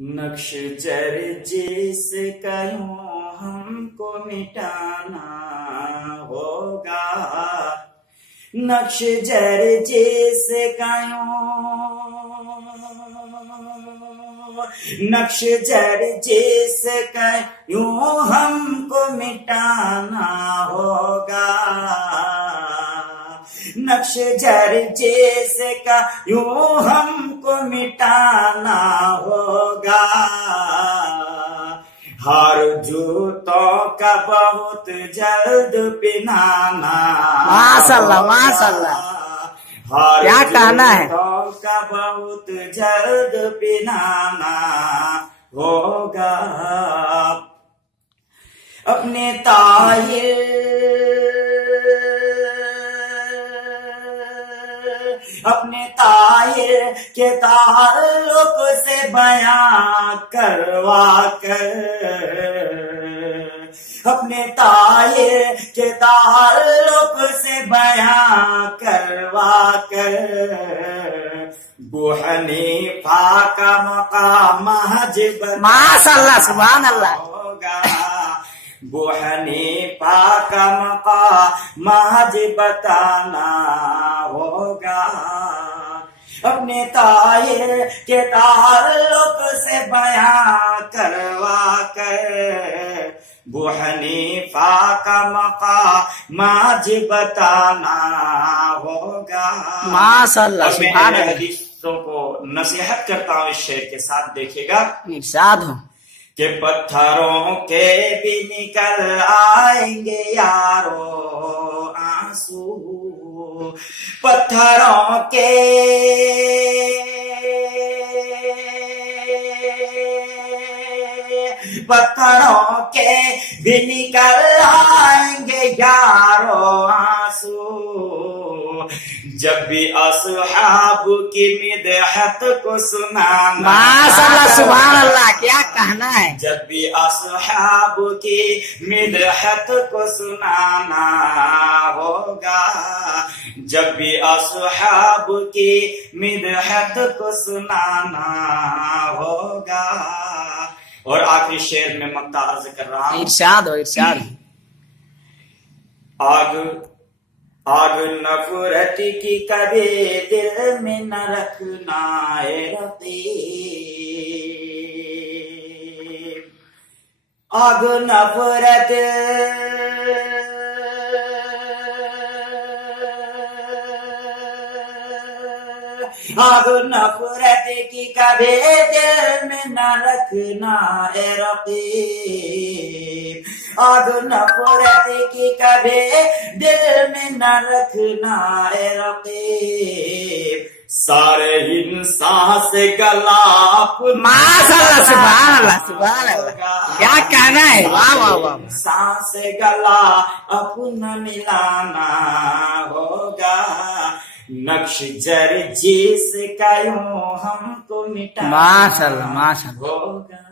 نقش جر جس کا یوں ہم کو مٹانا ہوگا، نقش جر جس کا نقش جر جس کا یوں ہم کو مٹانا ہوگا، نقش جر جس کا یوں ہم کو مٹانا ہوگا، ہر جوتوں کا بہت جلد پہنانا، ماشاء اللہ ماشاء اللہ، کیا کہنا ہے، کا بہت جلد پہنانا ہوگا، اپنے طاہر کے تعلق سے بیان کروا کر، اپنے طاہر کے تعلق سے بیان کروا کر، ابو حنیفہ کا مقام محض ماشاء اللہ سبحان اللہ ہوگا، ابو حنیفہ کا مقام محض بتانا ہوگا، اپنے طاہر کے تعلق سے بیان کروا کر، ابو حنیفہ کا مقام محض بتانا ہوگا۔ ماشاء اللہ سبحان اللہ، حدیثوں کو نصیحت کرتا ہوں اس شعر کے ساتھ، دیکھیے گا ارشاد ہو کہ پتھروں کے بھی نکل آئیں گے یارو آنسو، پتھروں کے بھی نکل آئیں گے یارو آنسو، جب بھی اصحاب کی مدحت کو سنانا، ماشاء اللہ سبحان اللہ، کیا کہنا ہے، جب بھی اصحاب کی مدحت کو سنانا ہوگا، جب بھی اصحاب کی مدحت کو سنانا ہوگا۔ اور آخری شعر میں مقطع عرض کر رہا ہوں، ارشاد ہو ارشاد ہو، آگ نفرت کی کبھی دل میں نہ رکھنا اے رقیب، آگ نفرت کی کبھی دل میں نہ رکھنا اے رقیب، آگ نفرت کی کبھی دل میں نہ رکھنا اے رقیب، سارے انسان سے گلا ماشاء اللہ سبحان اللہ سبحان اللہ، کیا کہنا ہے، واہ واہ واہ، انسان سے گلا اپنا ملانا ہوگا، نقش جر جس کا یوں ہم کو مٹانا ماشاء اللہ ماشاء اللہ ہوگا۔